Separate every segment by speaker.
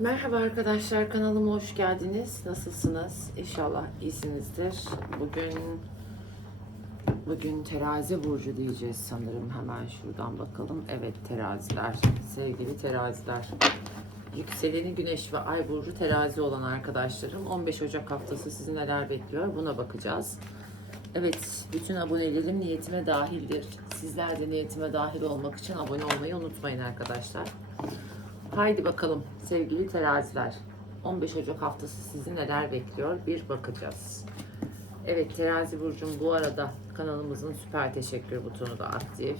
Speaker 1: Merhaba arkadaşlar kanalıma hoş geldiniz. Nasılsınız? İnşallah iyisinizdir. Bugün bugün terazi burcu diyeceğiz sanırım. Hemen şuradan bakalım. Evet teraziler. Sevgili teraziler. Yükseleni güneş ve ay burcu terazi olan arkadaşlarım 15 Ocak haftası sizi neler bekliyor buna bakacağız. Evet bütün abonelerim niyetime dahildir. Sizler de niyetime dahil olmak için abone olmayı unutmayın arkadaşlar. Haydi bakalım sevgili teraziler. 15 Ocak haftası sizi neler bekliyor bir bakacağız. Evet terazi burcum bu arada kanalımızın süper teşekkür butonu da aktif.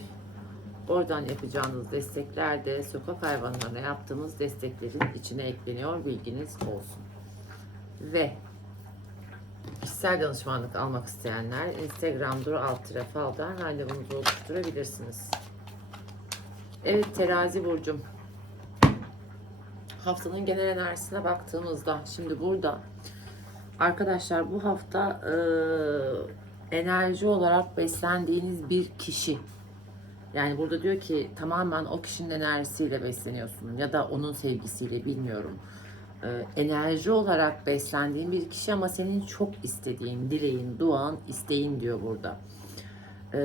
Speaker 1: Oradan yapacağınız destekler de sokak hayvanlarına yaptığımız desteklerin içine ekleniyor bilginiz olsun. Ve kişisel danışmanlık almak isteyenler Instagram dur alt faldan randevunuzu oluşturabilirsiniz. Evet terazi burcum haftanın genel enerjisine baktığımızda şimdi burada arkadaşlar bu hafta e, enerji olarak beslendiğiniz bir kişi yani burada diyor ki tamamen o kişinin enerjisiyle besleniyorsun ya da onun sevgisiyle bilmiyorum. E, enerji olarak beslendiğin bir kişi ama senin çok istediğin, dileğin, duan, isteğin diyor burada. E,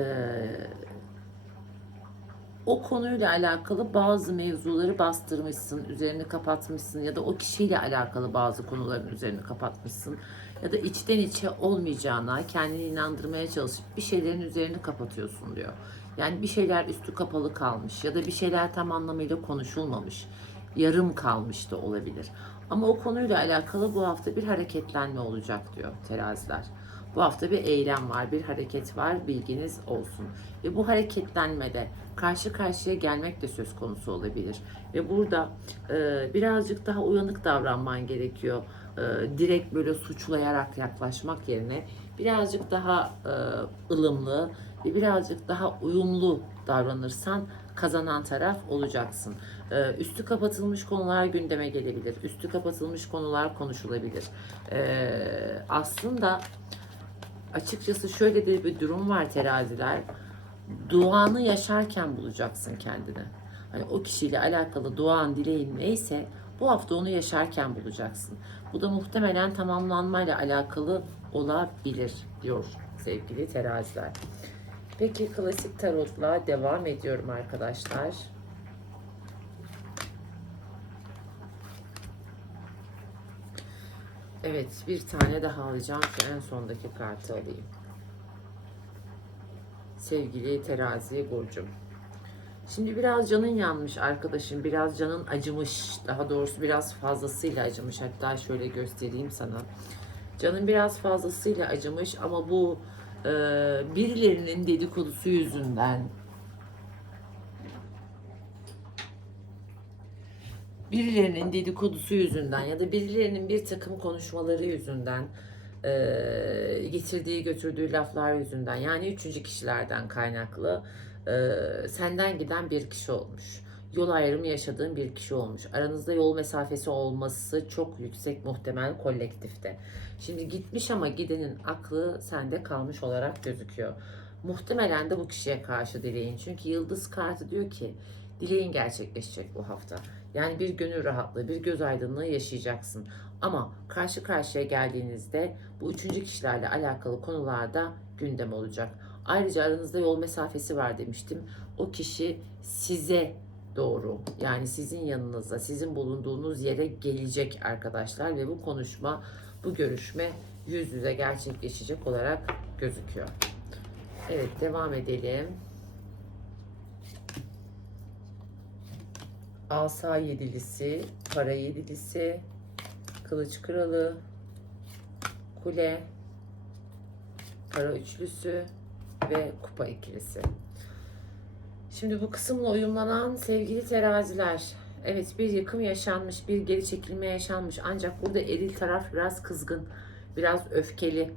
Speaker 1: o konuyla alakalı bazı mevzuları bastırmışsın, üzerini kapatmışsın ya da o kişiyle alakalı bazı konuların üzerini kapatmışsın ya da içten içe olmayacağına kendini inandırmaya çalışıp bir şeylerin üzerini kapatıyorsun diyor. Yani bir şeyler üstü kapalı kalmış ya da bir şeyler tam anlamıyla konuşulmamış, yarım kalmış da olabilir. Ama o konuyla alakalı bu hafta bir hareketlenme olacak diyor teraziler. Bu hafta bir eylem var, bir hareket var, bilginiz olsun. Ve bu hareketlenmede karşı karşıya gelmek de söz konusu olabilir. Ve burada e, birazcık daha uyanık davranman gerekiyor. E, direkt böyle suçlayarak yaklaşmak yerine birazcık daha e, ılımlı ve birazcık daha uyumlu davranırsan kazanan taraf olacaksın. Ee, üstü kapatılmış konular gündeme gelebilir. Üstü kapatılmış konular konuşulabilir. Ee, aslında açıkçası şöyle de bir durum var teraziler. Duanı yaşarken bulacaksın kendini. Hani o kişiyle alakalı duan, dileğin neyse bu hafta onu yaşarken bulacaksın. Bu da muhtemelen tamamlanmayla alakalı olabilir diyor sevgili teraziler. Peki klasik tarotla devam ediyorum arkadaşlar. Evet bir tane daha alacağım ki en sondaki kartı alayım. Sevgili terazi burcum. Şimdi biraz canın yanmış arkadaşım. Biraz canın acımış. Daha doğrusu biraz fazlasıyla acımış. Hatta şöyle göstereyim sana. Canın biraz fazlasıyla acımış ama bu e, birilerinin dedikodusu yüzünden birilerinin dedikodusu yüzünden ya da birilerinin bir takım konuşmaları yüzünden e, getirdiği götürdüğü laflar yüzünden yani üçüncü kişilerden kaynaklı e, senden giden bir kişi olmuş. Yol ayrımı yaşadığın bir kişi olmuş. Aranızda yol mesafesi olması çok yüksek muhtemel kolektifte. Şimdi gitmiş ama gidenin aklı sende kalmış olarak gözüküyor. Muhtemelen de bu kişiye karşı dileğin. Çünkü yıldız kartı diyor ki dileğin gerçekleşecek bu hafta. Yani bir gönül rahatlığı, bir göz aydınlığı yaşayacaksın. Ama karşı karşıya geldiğinizde bu üçüncü kişilerle alakalı konularda gündem olacak. Ayrıca aranızda yol mesafesi var demiştim. O kişi size doğru yani sizin yanınıza, sizin bulunduğunuz yere gelecek arkadaşlar ve bu konuşma, bu görüşme yüz yüze gerçekleşecek olarak gözüküyor. Evet devam edelim. Asa yedilisi, para yedilisi, kılıç kralı, kule, para üçlüsü ve kupa ikilisi. Şimdi bu kısımla uyumlanan sevgili teraziler. Evet bir yıkım yaşanmış, bir geri çekilme yaşanmış. Ancak burada eril taraf biraz kızgın, biraz öfkeli.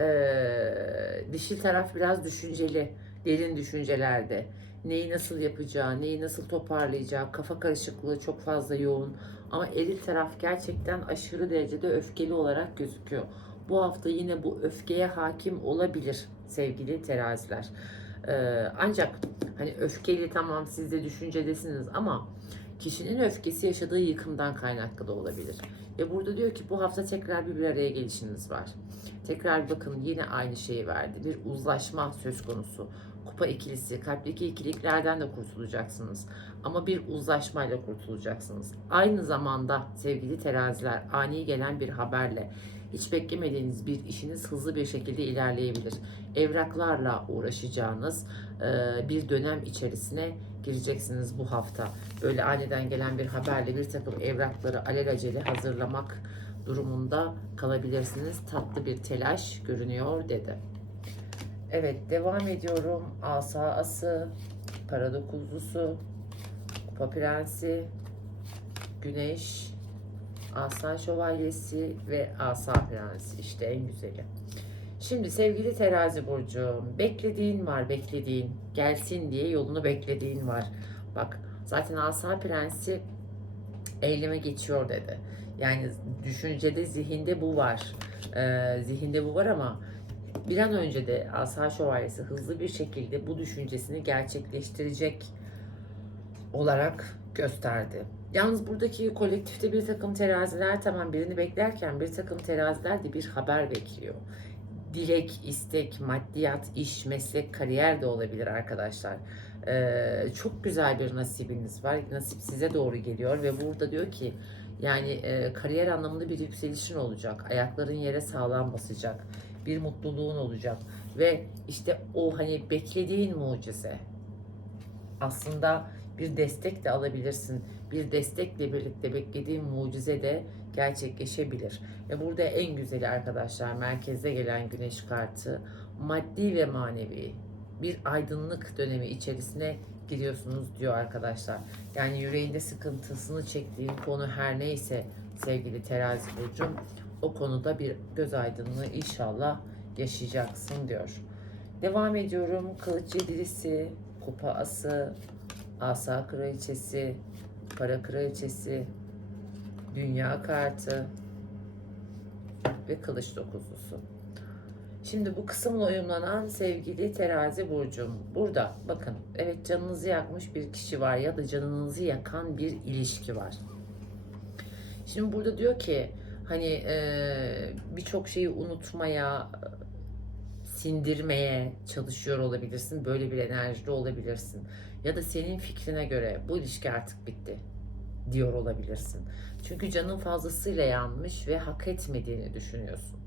Speaker 1: Ee, dişil taraf biraz düşünceli, derin düşüncelerde. Neyi nasıl yapacağı, neyi nasıl toparlayacağı, kafa karışıklığı çok fazla yoğun. Ama eril taraf gerçekten aşırı derecede öfkeli olarak gözüküyor. Bu hafta yine bu öfkeye hakim olabilir sevgili teraziler. Ee, ancak hani öfkeli tamam siz de düşüncedesiniz ama Kişinin öfkesi yaşadığı yıkımdan kaynaklı da olabilir. Ve burada diyor ki bu hafta tekrar bir bir araya gelişiniz var. Tekrar bakın yine aynı şeyi verdi. Bir uzlaşma söz konusu. Kupa ikilisi, kalpteki ikiliklerden de kurtulacaksınız. Ama bir uzlaşmayla kurtulacaksınız. Aynı zamanda sevgili teraziler ani gelen bir haberle hiç beklemediğiniz bir işiniz hızlı bir şekilde ilerleyebilir. Evraklarla uğraşacağınız e, bir dönem içerisine gireceksiniz bu hafta. Böyle aniden gelen bir haberle bir takım evrakları alelacele hazırlamak durumunda kalabilirsiniz. Tatlı bir telaş görünüyor dedi. Evet devam ediyorum. Asa ası, para dokuzlusu, kupa prensi, güneş, asa şövalyesi ve asa prensi. İşte en güzeli. Şimdi sevgili terazi burcu beklediğin var beklediğin gelsin diye yolunu beklediğin var. Bak zaten asa prensi eyleme geçiyor dedi. Yani düşüncede zihinde bu var. Ee, zihinde bu var ama bir an önce de asa şövalyesi hızlı bir şekilde bu düşüncesini gerçekleştirecek olarak gösterdi. Yalnız buradaki kolektifte bir takım teraziler tamam birini beklerken bir takım teraziler de bir haber bekliyor dilek, istek, maddiyat, iş, meslek, kariyer de olabilir arkadaşlar. Ee, çok güzel bir nasibiniz var. Nasip size doğru geliyor ve burada diyor ki yani e, kariyer anlamında bir yükselişin olacak. Ayakların yere sağlam basacak. Bir mutluluğun olacak. Ve işte o hani beklediğin mucize. Aslında bir destek de alabilirsin. Bir destekle birlikte beklediğin mucize de gerçekleşebilir. Ve burada en güzeli arkadaşlar merkeze gelen güneş kartı maddi ve manevi bir aydınlık dönemi içerisine giriyorsunuz diyor arkadaşlar. Yani yüreğinde sıkıntısını çektiğin konu her neyse sevgili terazi burcum o konuda bir göz aydınlığı inşallah yaşayacaksın diyor. Devam ediyorum. Kılıç yedilisi, kupa ası, asa kraliçesi, para kraliçesi, dünya kartı ve kılıç dokuzlusu. Şimdi bu kısımla uyumlanan sevgili terazi burcum. Burada bakın evet canınızı yakmış bir kişi var ya da canınızı yakan bir ilişki var. Şimdi burada diyor ki hani e, birçok şeyi unutmaya, sindirmeye çalışıyor olabilirsin. Böyle bir enerjide olabilirsin. Ya da senin fikrine göre bu ilişki artık bitti diyor olabilirsin. Çünkü canın fazlasıyla yanmış ve hak etmediğini düşünüyorsun.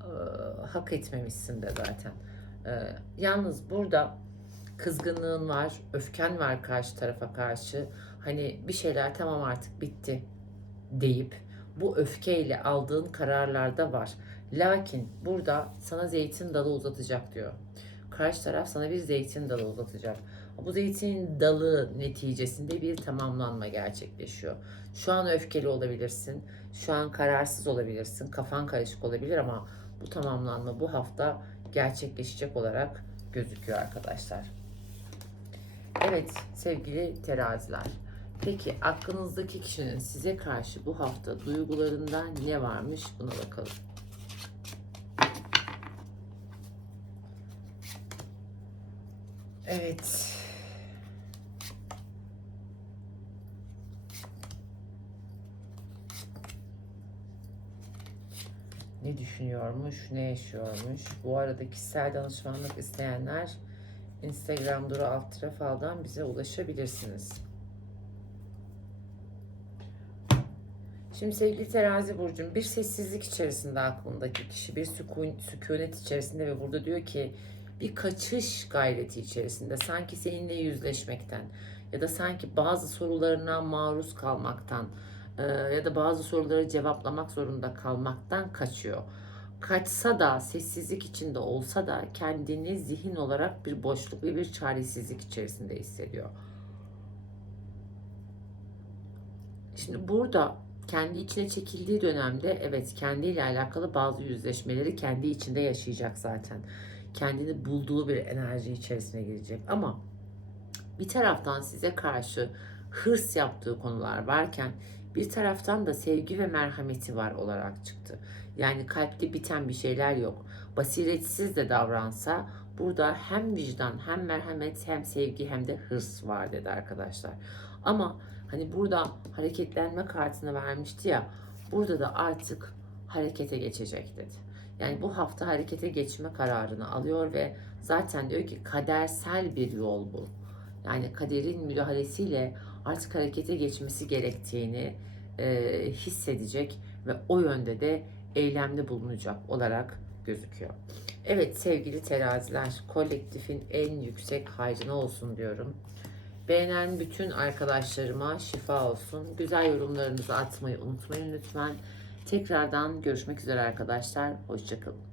Speaker 1: Ee, hak etmemişsin de zaten. Ee, yalnız burada kızgınlığın var, öfken var karşı tarafa karşı. Hani bir şeyler tamam artık bitti deyip bu öfkeyle aldığın kararlarda var. Lakin burada sana zeytin dalı uzatacak diyor. Karşı taraf sana bir zeytin dalı uzatacak. Bu zeytin dalı neticesinde bir tamamlanma gerçekleşiyor. Şu an öfkeli olabilirsin, şu an kararsız olabilirsin, kafan karışık olabilir ama bu tamamlanma bu hafta gerçekleşecek olarak gözüküyor arkadaşlar. Evet sevgili teraziler. Peki aklınızdaki kişinin size karşı bu hafta duygularında ne varmış buna bakalım. Evet. Ne düşünüyormuş, ne yaşıyormuş? Bu arada kişisel danışmanlık isteyenler Instagram duru alt trafaldan bize ulaşabilirsiniz. Şimdi sevgili terazi burcum bir sessizlik içerisinde aklındaki kişi bir sükun, sükunet içerisinde ve burada diyor ki bir kaçış gayreti içerisinde sanki seninle yüzleşmekten ya da sanki bazı sorularına maruz kalmaktan e, ya da bazı soruları cevaplamak zorunda kalmaktan kaçıyor. Kaçsa da sessizlik içinde olsa da kendini zihin olarak bir boşluk ve bir çaresizlik içerisinde hissediyor. Şimdi burada kendi içine çekildiği dönemde evet kendiyle alakalı bazı yüzleşmeleri kendi içinde yaşayacak zaten. Kendini bulduğu bir enerji içerisine girecek ama bir taraftan size karşı hırs yaptığı konular varken bir taraftan da sevgi ve merhameti var olarak çıktı. Yani kalpte biten bir şeyler yok. Basiretsiz de davransa burada hem vicdan hem merhamet hem sevgi hem de hırs var dedi arkadaşlar. Ama Hani burada hareketlenme kartını vermişti ya. Burada da artık harekete geçecek dedi. Yani bu hafta harekete geçme kararını alıyor ve zaten diyor ki kadersel bir yol bu. Yani kaderin müdahalesiyle artık harekete geçmesi gerektiğini e, hissedecek ve o yönde de eylemde bulunacak olarak gözüküyor. Evet sevgili teraziler, kolektifin en yüksek hayrına olsun diyorum. Beğenen bütün arkadaşlarıma şifa olsun. Güzel yorumlarınızı atmayı unutmayın lütfen. Tekrardan görüşmek üzere arkadaşlar. Hoşçakalın.